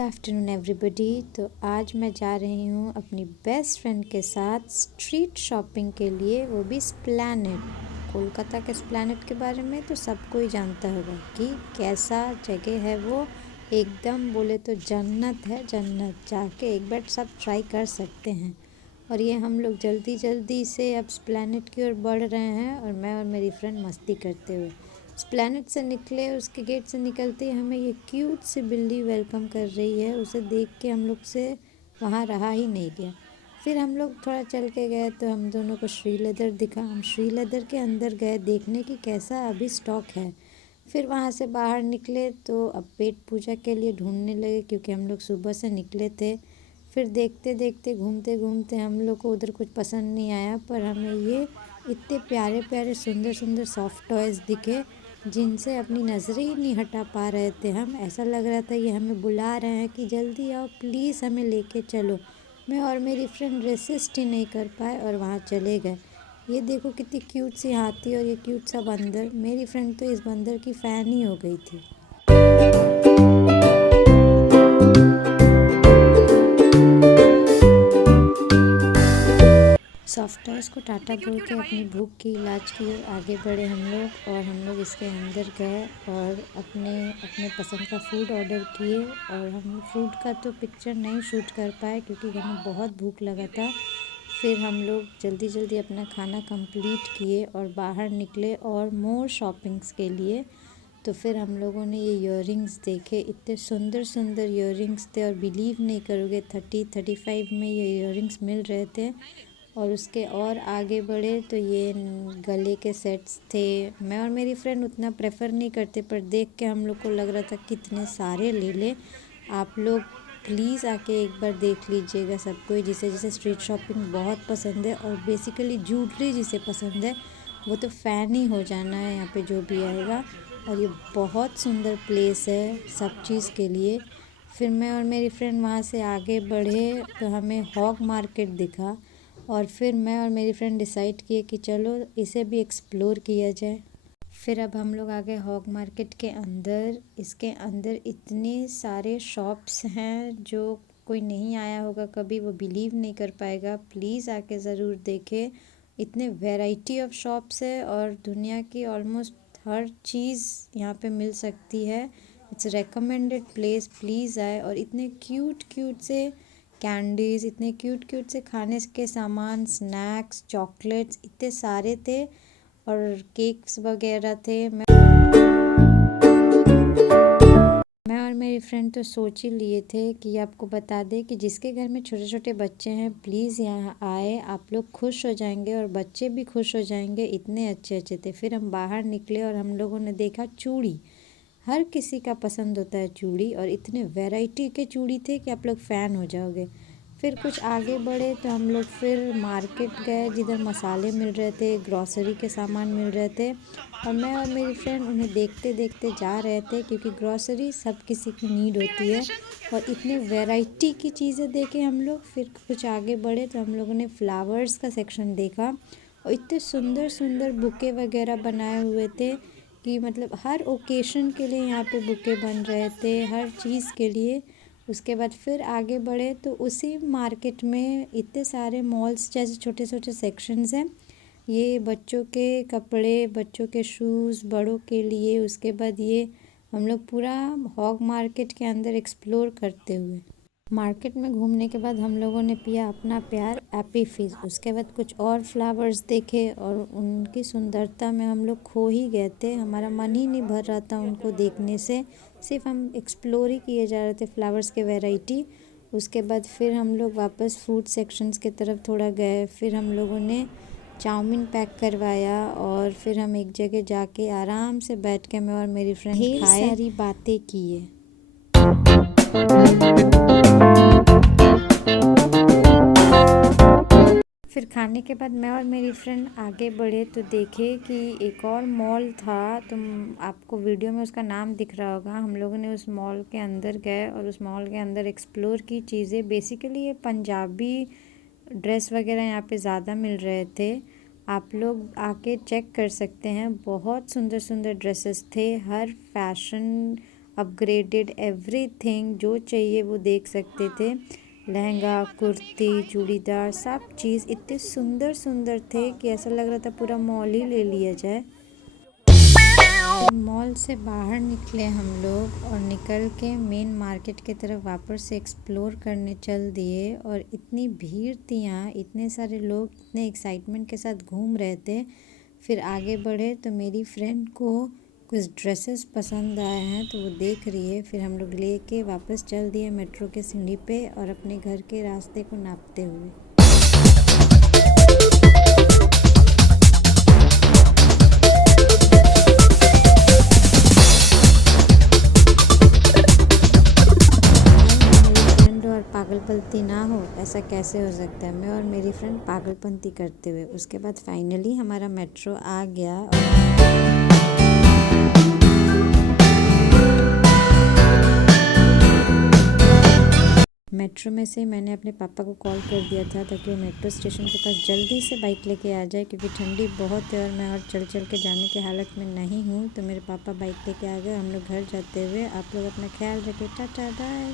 Afternoon everybody. तो आज मैं जा रही हूँ अपनी बेस्ट फ्रेंड के साथ स्ट्रीट शॉपिंग के लिए, वो भी स्प्लैनेड। कोलकाता के स्प्लैनेड के बारे में तो सबको ही जानता होगा कि कैसा जगह है वो। एकदम बोले तो जन्नत है, जन्नत। जाके एक बार सब ट्राई कर सकते हैं। और ये हम लोग जल्दी जल्दी से अब स्प्लैनेड की ओर बढ़ रहे हैं और मैं और मेरी फ्रेंड मस्ती करते हुए स्प्लैनेड से निकले। उसके गेट से निकलते ही हमें ये क्यूट सी बिल्ली वेलकम कर रही है। उसे देख के हम लोग से वहाँ रहा ही नहीं गया। फिर हम लोग थोड़ा चल के गए तो हम दोनों को श्री लेदर दिखा। हम श्री लेदर के अंदर गए देखने की कैसा अभी स्टॉक है। फिर वहाँ से बाहर निकले तो अब पेट पूजा के लिए ढूंढने लगे, क्योंकि हम लोग सुबह से निकले थे। फिर देखते देखते घूमते घूमते हम लोग को उधर कुछ पसंद नहीं आया, पर हमें ये इतने प्यारे प्यारे सुंदर सुंदर सॉफ्ट टॉयज़ दिखे जिनसे अपनी नज़रें ही नहीं हटा पा रहे थे हम। ऐसा लग रहा था ये हमें बुला रहे हैं कि जल्दी आओ, प्लीज़ हमें लेके चलो। मैं और मेरी फ्रेंड रेसिस्ट ही नहीं कर पाए और वहाँ चले गए। ये देखो कितनी क्यूट सी हाथी और ये क्यूट सा बंदर। मेरी फ्रेंड तो इस बंदर की फ़ैन ही हो गई थी। सॉफ्ट टॉयज़ को टाटा बोल के अपनी भूख की इलाज की ओर आगे बढ़े हम लोग। और हम लोग इसके अंदर गए और अपने अपने पसंद का फूड ऑर्डर किए। और हम फूड का तो पिक्चर नहीं शूट कर पाए क्योंकि हमें बहुत भूख लगा था। फिर हम लोग जल्दी जल्दी अपना खाना कंप्लीट किए और बाहर निकले और मोर शॉपिंग्स के लिए। तो फिर हम लोगों ने ये इयररिंग्स देखे, इतने सुंदर सुंदर इयररिंग्स थे और बिलीव नहीं करोगे 30-35 में ये इयररिंग्स मिल रहे थे। और उसके और आगे बढ़े तो ये गले के सेट्स थे। मैं और मेरी फ्रेंड उतना प्रेफर नहीं करते, पर देख के हम लोग को लग रहा था कितने सारे ले ले। आप लोग प्लीज़ आके एक बार देख लीजिएगा सबको ही। जिसे स्ट्रीट शॉपिंग बहुत पसंद है और बेसिकली ज्वेलरी जिसे पसंद है वो तो फ़ैन ही हो जाना है यहाँ पे जो भी आएगा। और ये बहुत सुंदर प्लेस है सब चीज़ के लिए। फिर मैं और मेरी फ्रेंड वहाँ से आगे बढ़े तो हमें हॉग मार्केट दिखा। और फिर मैं और मेरी फ्रेंड डिसाइड किए कि चलो इसे भी एक्सप्लोर किया जाए। फिर अब हम लोग आ गए हॉग मार्केट के अंदर। इसके अंदर इतने सारे शॉप्स हैं, जो कोई नहीं आया होगा कभी वो बिलीव नहीं कर पाएगा। प्लीज़ आके ज़रूर देखें। इतने वैरायटी ऑफ शॉप्स है और दुनिया की ऑलमोस्ट हर चीज़ यहाँ पे मिल सकती है। इट्स रेकमेंडेड प्लेस, प्लीज़ आए। और इतने क्यूट क्यूट से कैंडीज़, इतने क्यूट क्यूट से खाने के सामान, स्नैक्स, चॉकलेट्स इतने सारे थे और केक्स वगैरह थे। मैं और मेरी फ्रेंड तो सोच ही लिए थे कि आपको बता दें कि जिसके घर में छोटे छोटे बच्चे हैं प्लीज़ यहाँ आए, आप लोग खुश हो जाएंगे और बच्चे भी खुश हो जाएंगे। इतने अच्छे अच्छे थे। फिर हम बाहर निकले और हम लोगों ने देखा चूड़ी। हर किसी का पसंद होता है चूड़ी, और इतने वैरायटी के चूड़ी थे कि आप लोग फ़ैन हो जाओगे। फिर कुछ आगे बढ़े तो हम लोग फिर मार्केट गए जिधर मसाले मिल रहे थे, ग्रॉसरी के सामान मिल रहे थे। और मैं और मेरी फ्रेंड उन्हें देखते देखते जा रहे थे, क्योंकि ग्रॉसरी सब किसी की नीड होती है। और इतने वैरायटी की चीज़ें देखे हम लोग। फिर कुछ आगे बढ़े तो हम लोगों ने फ्लावर्स का सेक्शन देखा और इतने सुंदर सुंदर बुके वगैरह बनाए हुए थे कि मतलब हर ओकेशन के लिए यहाँ पे बुके बन रहे थे, हर चीज़ के लिए। उसके बाद फिर आगे बढ़े तो उसी मार्केट में इतने सारे मॉल्स जैसे छोटे छोटे सेक्शंस हैं। ये बच्चों के कपड़े, बच्चों के शूज़, बड़ों के लिए। उसके बाद ये हम लोग पूरा हॉग मार्केट के अंदर एक्सप्लोर करते हुए मार्केट में घूमने के बाद हम लोगों ने पिया अपना प्यार एप्पी फिज़। उसके बाद कुछ और फ्लावर्स देखे और उनकी सुंदरता में हम लोग खो ही गए थे। हमारा मन ही नहीं भर रहा था उनको देखने से, सिर्फ हम एक्सप्लोर ही किए जा रहे थे फ्लावर्स के वैरायटी। उसके बाद फिर हम लोग वापस फूड सेक्शंस की तरफ थोड़ा गए। फिर हम लोगों ने चाउमीन पैक करवाया और फिर हम एक जगह जाके आराम से बैठ के मैं और मेरी फ्रेंड ढेर सारी बातें किए। फिर खाने के बाद मैं और मेरी फ्रेंड आगे बढ़े तो देखे कि एक और मॉल था। तुम आपको वीडियो में उसका नाम दिख रहा होगा। हम लोगों ने उस मॉल के अंदर गए और उस मॉल के अंदर एक्सप्लोर की चीज़ें। बेसिकली ये पंजाबी ड्रेस वगैरह यहाँ पे ज़्यादा मिल रहे थे। आप लोग आके चेक कर सकते हैं। बहुत सुंदर सुंदर ड्रेसेस थे, हर फैशन अपग्रेडेड एवरीथिंग, जो चाहिए वो देख सकते थे। लहंगा, कुर्ती, चूड़ीदार, सब चीज़ इतने सुंदर सुंदर थे कि ऐसा लग रहा था पूरा मॉल ही ले लिया जाए। मॉल से बाहर निकले हम लोग और निकल के मेन मार्केट की तरफ वापस से एक्सप्लोर करने चल दिए। और इतनी भीड़ थी यहाँ, इतने सारे लोग इतने एक्साइटमेंट के साथ घूम रहे थे। फिर आगे बढ़े तो मेरी फ्रेंड को कुछ ड्रेसेस पसंद आए हैं तो वो देख रही है। फिर हम लोग लेके वापस चल दिए मेट्रो के सीढ़ी पे और अपने घर के रास्ते को नापते हुए। पागलपंती ना हो, ऐसा कैसे हो सकता है। मैं और मेरी फ्रेंड पागलपंती करते हुए उसके बाद फाइनली हमारा मेट्रो आ गया। मेट्रो में से मैंने अपने पापा को कॉल कर दिया था ताकि वो मेट्रो स्टेशन के पास जल्दी से बाइक लेके आ जाए, क्योंकि ठंडी बहुत है और मैं और चल चल के जाने की हालत में नहीं हूँ। तो मेरे पापा बाइक लेके आ गए। हम लोग घर जाते हुए, आप लोग अपना ख्याल रखें, टाटा बाय।